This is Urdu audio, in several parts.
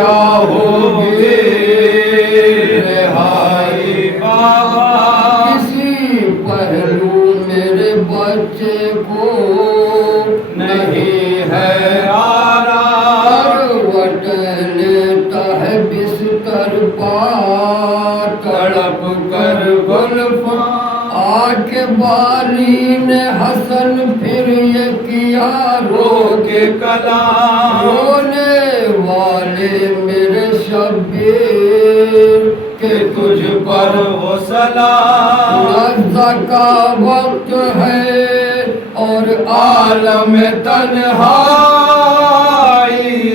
کیا ہوگی رہائی بابا، کسی پہلو میرے بچے کو نہیں ہے آرام، کروٹ لیتا ہے بستر پا تڑپ کر گلفاں آ کے بالی نے حسن پھر یہ کیا رو کے کلام، رونے والے میرے شبیر کہ تجھ پر ہو سلام، لذا کا وقت ہے اور عالم تنہائی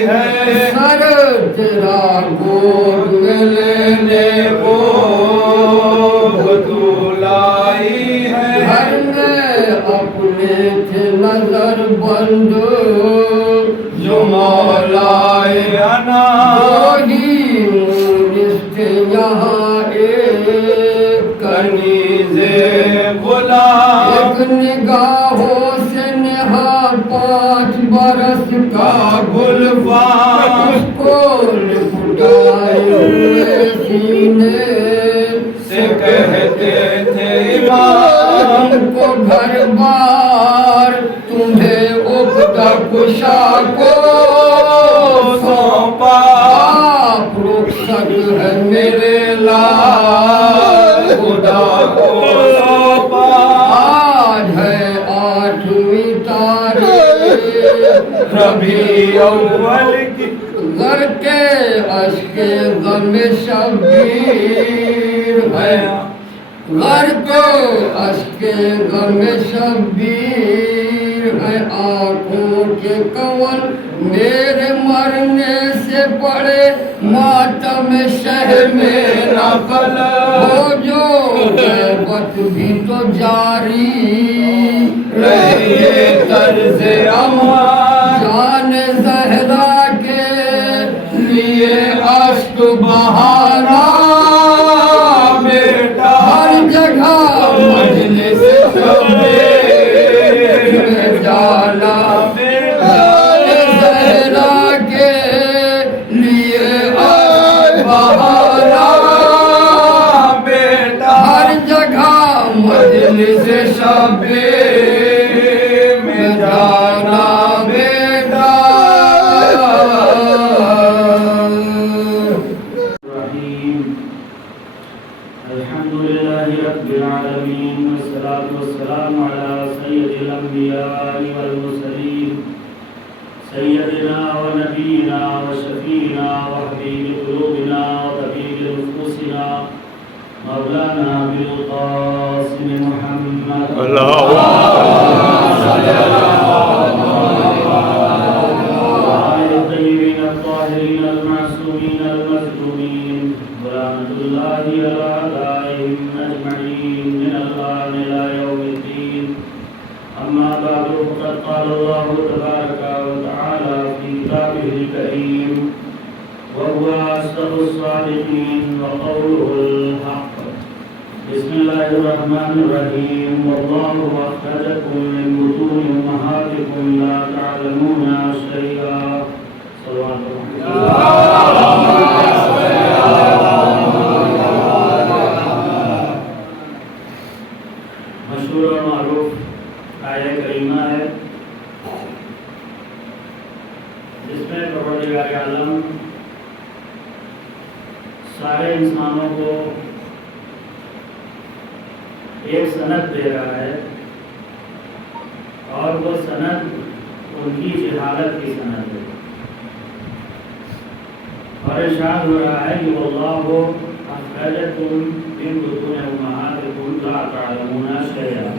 ہے، سر تیرا گود میں لینے کو تو لائی ہے، گھر میں اپنے تھے نظر بند جو مولائے انا وہی مونس تھے یہاں ایک کنیز غلام، ایک نگاہوں سے نہا 5 برس کا گلفام، اس کو لپٹائے ہوئے سینے سے کہتے تھے امام، تم کو گھر بار تمہیں عقدہ کشا کو سونپا، آپ رخصت ہے میرے لال خدا کو سونپا، آج ہے 8ویں تاریخ ربیع اول کی غر کے اشک غم شبیر ہے، غر کو اشک غم شبیر ہے، آنکھوں کے کنول میرے مرنے سے پڑے ماتم شہ میں نقل ہو جو غیبت بھی تو جاری رہیے طرز امان، جان زہرا کے لیے اشک بہانا بیٹا ہر جگہ مجلس شبیر میں جانا جان زہرا کے لیے اشک بہانا بیٹا ہر جگہ مجلس شبیر میں جانا بیٹا الحمدللہ رب العالمین والصلاة والسلام علی سید الانبیاء والمرسلین سیدنا و نبینا و شفینا و حبیب قلوبنا و طبیب نفوسنا مولانا بالقاسم محمد الطيبين الطاهرين المعصومين المظلومين ورحمة الله على أعدائهم أجمعين من الآن إلى يوم الدين. أما بعد فقد قال الله تبارك وتعالى في كتابه الكريم وهو أصدق الصادقين وقوله الحق. بسم الله الرحمن الرحيم. والله أخرجكم من بطون أمهاتكم لا تعلمون شيئا. صلوات مشہور اور معروف آیہ کریمہ ہے جس میں پروردگار عالم سارے انسانوں کو ایک سند دے رہا ہے اور وہ سند ان کی جہالت کی سند ہے اور ارشاد ہو رہا ہے کہ واللہ اخرجکم من بطون امہاتکم لا تعلمون شیئا،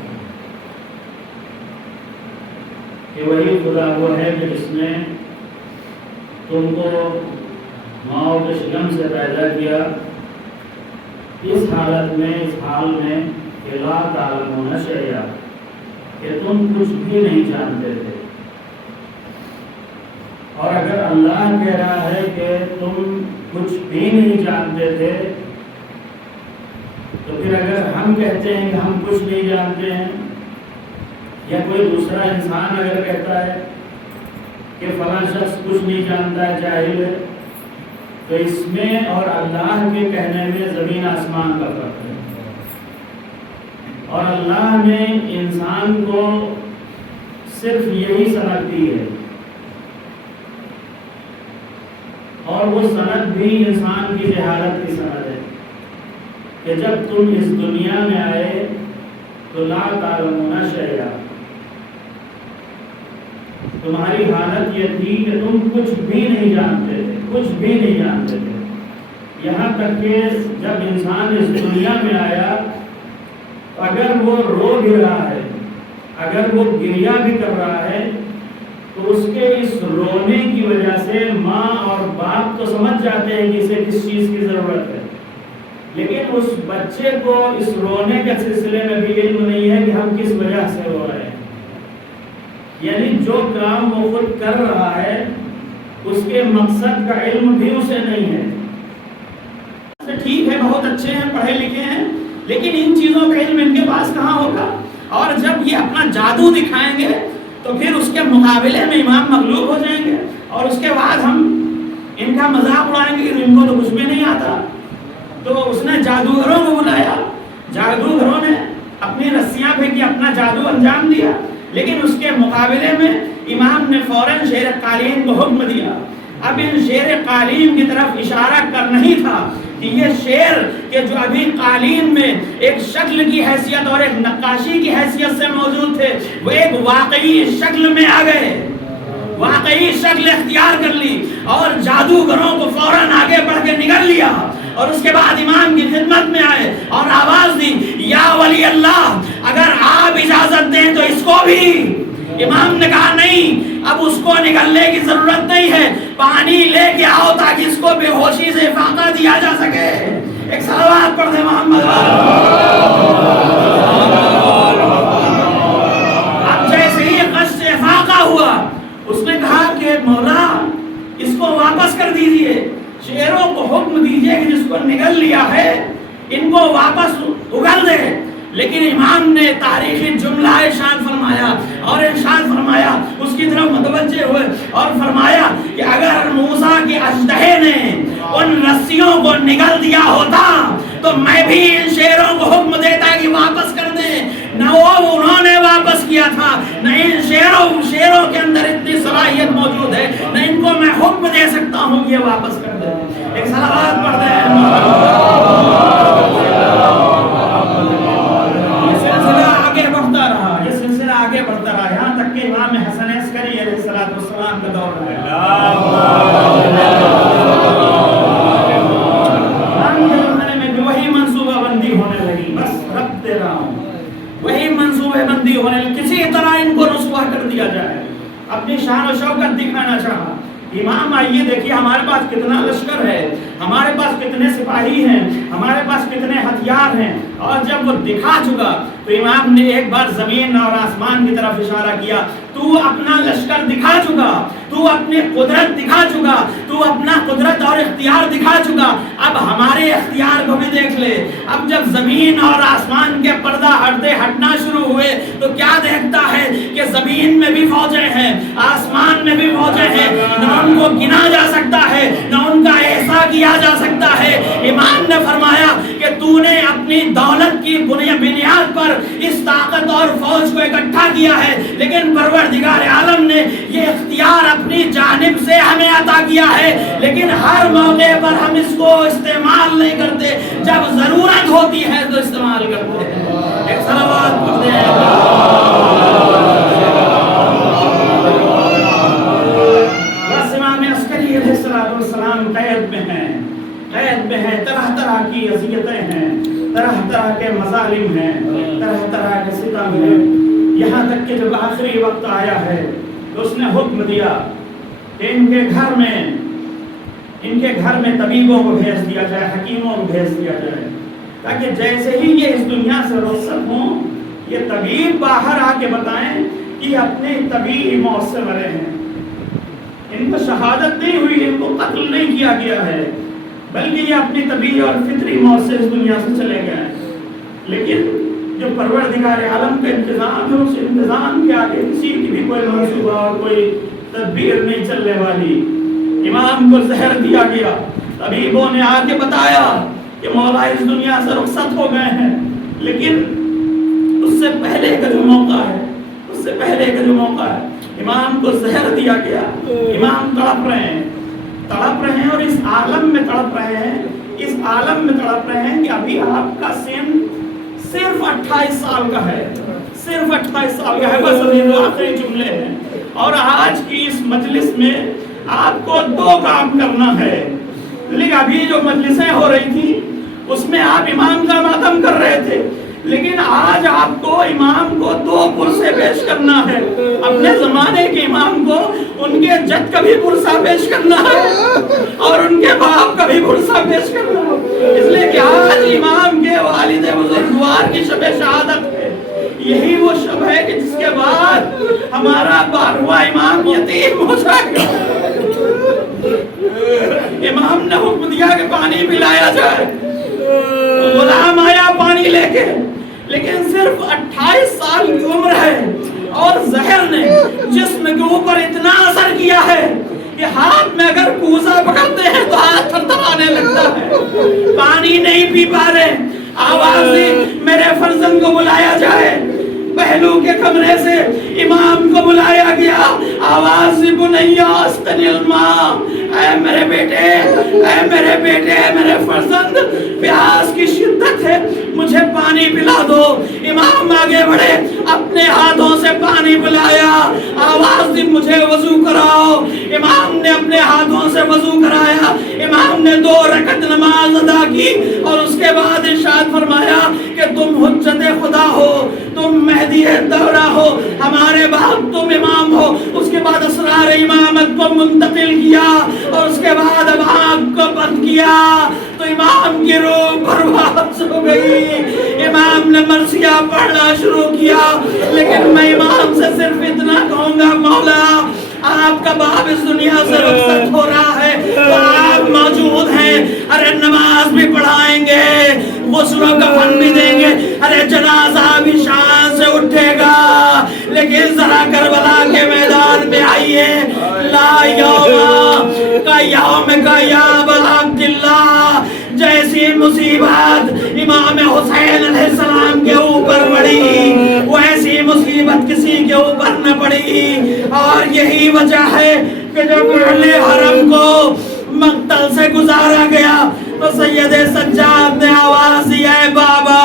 کہ وہی خدا وہ ہے کہ جس نے تم کو ماؤں کے شکم سے پیدا کیا اس حالت میں اس حال میں کہ لا تعلمون شیئا، کہ تم کچھ بھی نہیں جانتے تھے. اور اگر اللہ کہہ رہا ہے کہ تم کچھ بھی نہیں جانتے تھے تو پھر اگر ہم کہتے ہیں کہ ہم کچھ نہیں جانتے ہیں یا کوئی دوسرا انسان اگر کہتا ہے کہ فلاں شخص کچھ نہیں جانتا ہے جاہل ہے تو اس میں اور اللہ کے کہنے میں زمین آسمان کا فرق ہے. اور اللہ نے انسان کو صرف یہی سند دی ہے، اور وہ سند بھی انسان کی جہالت کی سند ہے کہ جب تم اس دنیا میں آئے تو لا تعلمون شیئا، تمہاری حالت یہ تھی کہ تم کچھ بھی نہیں جانتے تھے، کچھ بھی نہیں جانتے تھے. یہاں تک کہ جب انسان اس دنیا میں آیا، اگر وہ رو بھی رہا ہے، اگر وہ گریہ بھی کر رہا ہے، تو اس کے اس رونے کی وجہ سے ماں اور باپ تو سمجھ جاتے ہیں کہ اسے کس چیز کی ضرورت ہے، لیکن اس بچے کو اس رونے کے سلسلے میں بھی علم نہیں ہے کہ ہم کس وجہ سے رو رہے ہیں. یعنی جو کام وہ خود کر رہا ہے اس کے مقصد کا علم بھی اسے نہیں ہے. ٹھیک ہے، بہت اچھے ہیں، پڑھے لکھے ہیں، لیکن ان چیزوں کا علم ان کے پاس کہاں ہوگا؟ اور جب یہ اپنا جادو دکھائیں گے تو پھر اس کے مقابلے میں امام مغلوب ہو جائیں گے، اور اس کے بعد ہم ان کا مذاق اڑائیں گے کہ ان کو تو کچھ بھی نہیں آتا. تو اس نے جادوگروں کو بلایا، جادوگروں نے اپنی رسیاں پھینکی، اپنا جادو انجام دیا، لیکن اس کے مقابلے میں امام نے فوراً شیر قالین کو حکم دیا. اب ان شیر قالین کی طرف اشارہ کرنا ہی تھا کہ یہ شیر کہ جو ابھی قالین میں ایک شکل کی حیثیت اور ایک نقاشی کی حیثیت سے موجود تھے، وہ ایک واقعی شکل میں آ گئے، واقعی شکل اختیار کر لی، اور جادوگروں کو فوراً آگے بڑھ کے نگل لیا. اور اس کے بعد امام کی خدمت میں آئے اور آواز دی، یا ولی اللہ، اگر آپ اجازت دیں تو اس کو بھی. امام نے کہا نہیں، اب اس کو نگلنے کی ضرورت نہیں ہے، پانی لے کے آؤ تاکہ اس کو بے ہوشی سے افاقہ دیا جا سکے. ایک صلوات پڑھ دیں محمد. اب جیسے ہی قص سے افاقہ ہوا، اس نے کہا کہ مولا اس کو واپس کر دیجئے، شیروں کو حکم دیجئے کہ جس کو نگل لیا ہے ان کو واپس اگل دے. لیکن امام نے تاریخی جملہ ارشاد فرمایا، اور ارشاد فرمایا، اس کی طرف متوجہ ہوئے اور فرمایا کہ اگر موسیٰ کے اژدہے نے ان رسیوں کو نگل دیا ہوتا تو میں بھی ان شیروں کو حکم دیتا کہ واپس کر دیں. نہ وہ انہوں نے واپس کیا تھا، نہ ان شیروں کے اندر اتنی صلاحیت موجود ہے، نہ ان کو میں حکم دے سکتا ہوں یہ واپس کر دیں. ایک صلوات پڑھ دیں. آگے بڑھتا رہا یہاں تک کہ امام حسن عسکری علیہ السلام کا دور آیا. میں بھی وہی منصوبہ بندی ہونے لگی، بس رب دے رہا ہوں، وہی منصوبہ بندی ہونے لگی، کسی طرح ان کو رسوا کر دیا جائے. اپنی شان و شوکت دکھانا چاہا. امام آئیے دیکھیے ہمارے پاس کتنا لشکر ہے، ہمارے پاس کتنے سپاہی ہیں، ہمارے پاس کتنے ہتھیار ہیں. اور جب وہ دکھا چکا تو امام نے ایک بار زمین اور آسمان کی طرف اشارہ کیا، تو اپنا لشکر دکھا چکا، تو اپنی قدرت دکھا چکا، تو اپنا قدرت اور اختیار دکھا چکا، اب ہمارے اختیار کو بھی دیکھ لے. اب جب زمین اور آسمان کے پردہ ہٹنا شروع ہوئے تو کیا دیکھتا ہے کہ زمین میں بھی فوجیں ہیں، آسمان میں بھی فوجیں ہیں، نہ ان کو گنا جا سکتا ہے، نہ ان کا احصاء کیا جا سکتا ہے. امام نے فرمایا کہ تو نے اپنی دولت کی بنیاد پر اس طاقت اور فوج کو اکٹھا کیا ہے، لیکن پروردگار عالم نے یہ اختیار اپنی جانب سے ہمیں عطا کیا ہے، لیکن ہر موقع پر ہم اس کو استعمال نہیں کرتے، جب ضرورت ہوتی ہے تو استعمال کرتے ہیں. ایک صلوات پڑھتے ہیں. بس امام عسکری علیہ السلام قید میں ہیں، طرح طرح کی اذیتیں ہیں، طرح طرح کے مظالم ہیں، طرح طرح کے ستم ہیں. یہاں تک کہ جب آخری وقت آیا ہے تو اس نے حکم دیا کہ ان کے گھر میں طبیبوں کو بھیج دیا جائے، حکیموں کو بھیج دیا جائے، تاکہ جیسے ہی یہ اس دنیا سے رخصت ہوں یہ طبیب باہر آ کے بتائیں کہ اپنے طبیب موت سے مرے ہیں، ان کو شہادت نہیں ہوئی، ان کو قتل نہیں کیا گیا ہے، بلکہ یہ اپنی طبیعی اور فطری موت سے اس دنیا سے چلے گئے. لیکن جو پروردگار عالم کا انتظام ہے، اس انتظام کے آگے کسی کی بھی کوئی منصوبہ اور کوئی تدبیر نہیں چلنے والی. امام کو زہر دیا گیا، طبیبوں نے آ کے بتایا کہ مولا اس دنیا سے رخصت ہو گئے ہیں، لیکن اس سے پہلے کا جو موقع ہے، اس سے پہلے کا جو موقع ہے، امام کو زہر دیا گیا، امام تڑپ رہے ہیں اور اس عالم میں تڑپ رہے ہیں، اس عالم میں تڑپ رہے ہیں کہ ابھی آپ کا سن صرف 28 سال کا ہے، صرف 28 سال کا ہے، بس ابھی وہ آخری جملے ہیں، اور آج کی اس مجلس میں آپ کو 2 کام کرنا ہے۔ لیکن ابھی جو مجلسیں ہو رہی تھی اس میں آپ امام کا ماتم کر رہے تھے، لیکن آج آپ کو امام کو 2 پرسے پیش کرنا ہے، اپنے زمانے کے امام کو ان کے جد کا بھی پرسہ پیش کرنا ہے اور ان کے باپ کا بھی پرسہ پیش کرنا ہے، اس لیے کہ آج امام کے والد بزرگوار کی شب شہادت ہے۔ یہی وہ شب ہے کہ جس کے بعد ہمارا 12واں امام یتیم ہو جائے گا۔ امام نے حکم دیا کہ پانی پلایا جائے، غلام آیا پانی لے کے، لیکن صرف 28 سال کی عمر ہے اور زہر نے جسم کے اوپر اتنا اثر کیا ہے کہ ہاتھ میں اگر کوزہ پکڑتے ہیں تو ہاتھ تھرتھرانے لگتا ہے، پانی نہیں پی پا رہے۔ آواز دی میرے فرزند کو بلایا جائے، پہلو کے کمرے سے امام کو بلایا گیا، آواز دی بنیا استنی الماء، اے میرے بیٹے، اے میرے بیٹے، اے میرے فرزند، پیاس کی شدت ہے، مجھے پانی پلا دو۔ امام آگے بڑھے، اپنے ہاتھوں سے پانی پلایا، آواز دی مجھے وضو کراؤ۔ امام نے اپنے ہاتھوں سے وضو کرایا، امام نے 2 رکعت نماز ادا کی اور اس کے بعد ارشاد فرمایا کہ تم حجت خدا ہو، تم مہدی دورہ ہو، ہمارے بعد تم امام ہو۔ اس کے بعد اسرار امامت کو منتقل کیا اور اس کے بعد اب آنکھ کو بند کیا تو امام کی روح پرواز ہو گئی۔ امام نے مرثیہ پڑھنا شروع کیا، لیکن میں امام سے صرف اتنا کہوں گا، مولا آپ کا باپ اس دنیا سے رخصت ہو رہا ہے تو آپ موجود ہیں، ارے نماز بھی پڑھائیں گے، غسل و کفن بھی دیں گے، ارے جنازہ بھی شان سے اٹھے گا، لیکن ذرا کربلا کے میدان میں آئیے، لا یوم کا یوم کا یا ابا عبداللہ، جیسی مصیبت امام حسین علیہ السلام کے اوپر پڑی ویسی مصیبت کسی کے اوپر نہ پڑی۔ اور یہی وجہ ہے کہ جب اہل حرم کو مقتل سے گزارا گیا تو سید سجاد نے آواز دی، اے بابا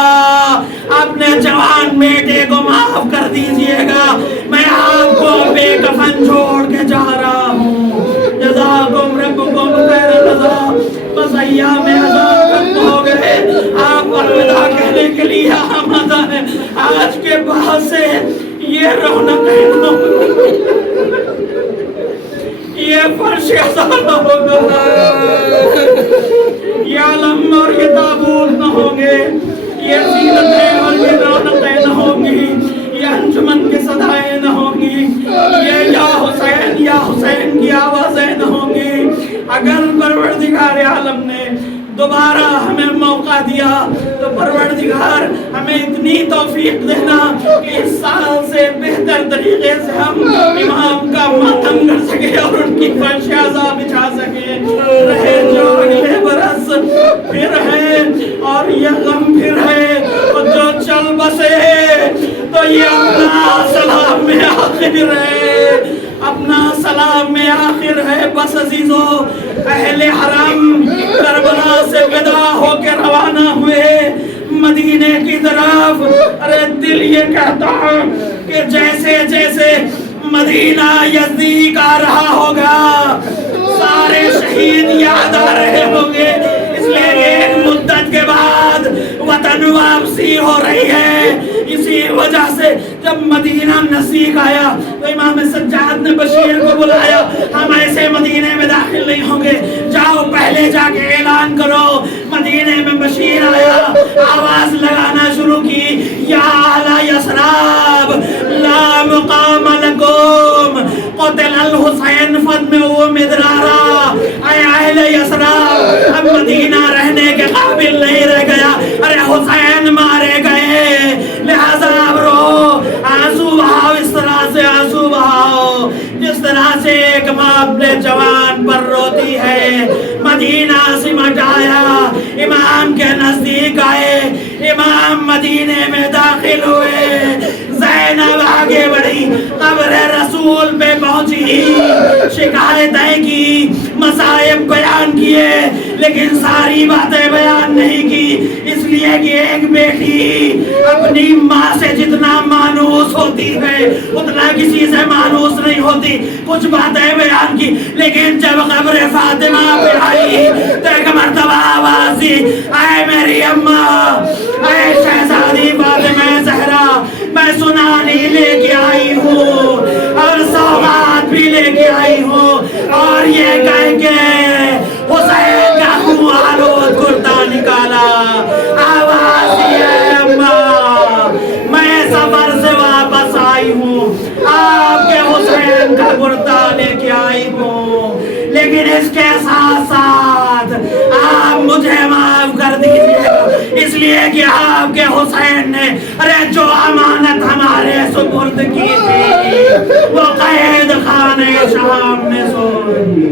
اپنے جوان بیٹے کو معاف کر دیجئے گا، میں آپ کو بے کفن چھوڑ کے جا رہا ہوں، جزاکم ربکم خیر الجزا۔ بس ایام عذاب ختم ہو گئے، آپ الوداع کہنے کے لیے آمادہ ہیں۔ آج کے بعد سے یہ رونقیں نہ ہوگی، یہ فرش ازالہ ہوگا، یہ علم اور یہ تابوت نہ ہوں گے، یہ زینتیں اور یہ رونقیں نہ ہوں گی، یہ انجمن کے صدائیں نہ ہوں گی، یہ یا حسین کی آوازیں نہ ہوں گی۔ اگر پروردگار عالم نے دوبارہ ہمیں موقع دیا تو پروردگار ہمیں اتنی توفیق دینا کہ اس سال سے بہتر طریقے سے ہم امام کا ماتم کر سکے اور ان کی فرش عزا بچھا سکے۔ رہے جو اگلے برس پھر ہے اور یہ غم پھر ہے، اور جو چل بسے تو یہ اپنا سلام میں آخر ہے، اپنا سلام میں آخر ہے۔ بس عزیزو، اہل حرم کربلا سے ودا ہو کے روانہ ہوئے مدینے کی طرف۔ ارے دل یہ کہتا ہے کہ جیسے جیسے مدینہ نزدیک آ رہا ہوگا سارے شہید یاد آ رہے ہوں گے، اس لیے ایک مدت کے بعد وطن واپسی ہو رہی ہے۔ اسی وجہ سے جب مدینہ نزدیک آیا تو امام سجاد نے بشیر کو بلایا، ہم ایسے مدینے میں داخل نہیں ہوں گے، جاؤ پہلے جا کے اعلان کرو۔ مدینے میں بشیر آیا، آواز لگانا شروع کی، یا اہل یثرب لا مقام لکم قتل الحسین فادمعوا مدرارا۔ اے اہل یثرب، اب مدینہ رہنے کے قابل نہیں رہ گیا، ارے حسین مارے گئے، لہذا اب رو، آنسو بہاؤ، اس طرح سے آنسو بہاؤ جس طرح سے ایک ماں اپنے جوان پر روتی ہے۔ مدینہ سے آیا، امام کے نزدیک آئے، امام مدینے میں داخل ہوئے، زینب آگے بڑھی، قبر رسول پہ پہنچی، شکایتیں کی، مصائب بیان کیے، لیکن ساری باتیں بیان نہیں کی، اس لیے کہ ایک بیٹی اپنی ماں سے جتنا مانوس ہوتی ہے اتنا کسی سے مانوس نہیں ہوتی، کچھ باتیں بیان کی، لیکن جب قبر فاطمہ پہ آئی تو ایک مرتبہ آواز دی، اے میری اماں، اے شہزادی فاطمہ زہرا، میں سنانی لے کے آئی ہوں اور سوغات بھی لے کے آئی ہوں، اور یہ کہہ کے حسین کا خون آلود کرتا نکالا، آواز دی اے اماں، میں سفر سے واپس آئی ہوں، آپ کے حسین کا کرتا لے کے آئی ہوں، لیکن اس کے ساتھ ساتھ آپ مجھے معاف کر دیجئے، اس لیے کہ آپ کے حسین نے جو امانت ہمارے سپرد کی تھی وہ قید خانے شام میں سو رہی۔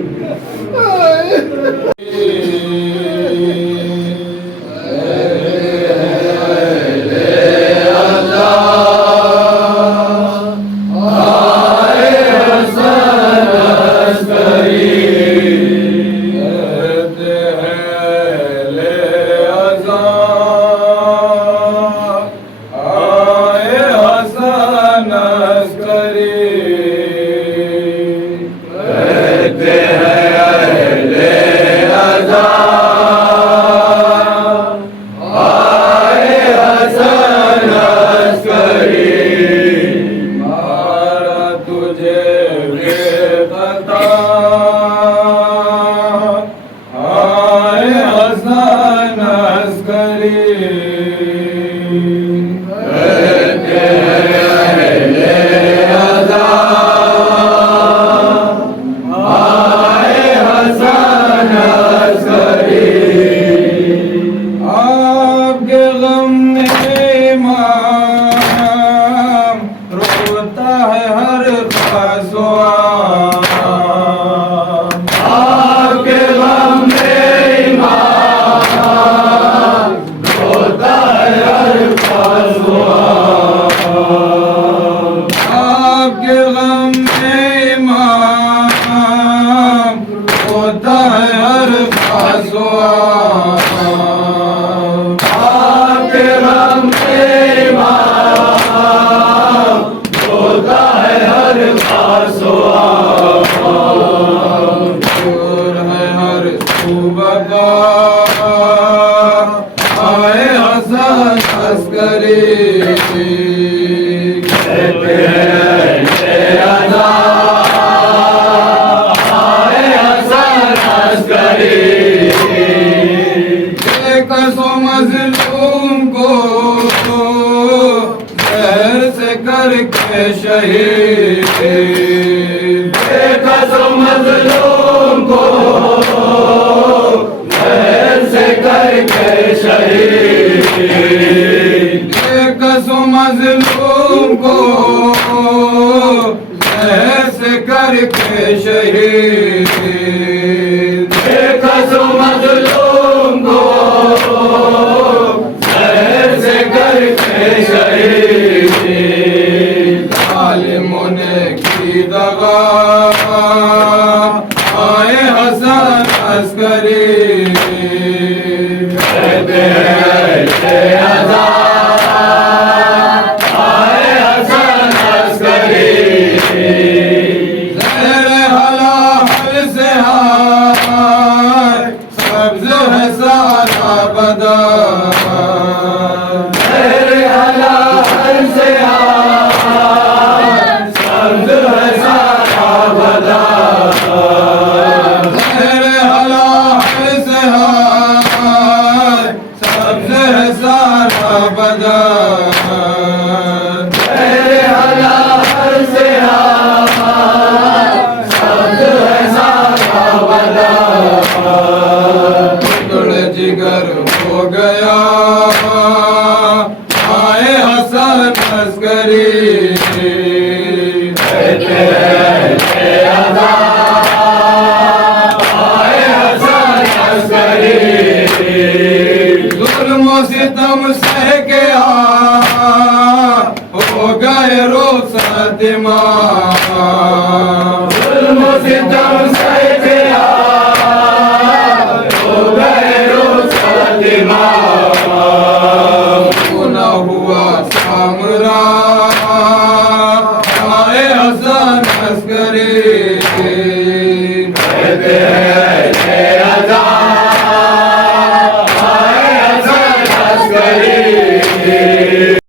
ہے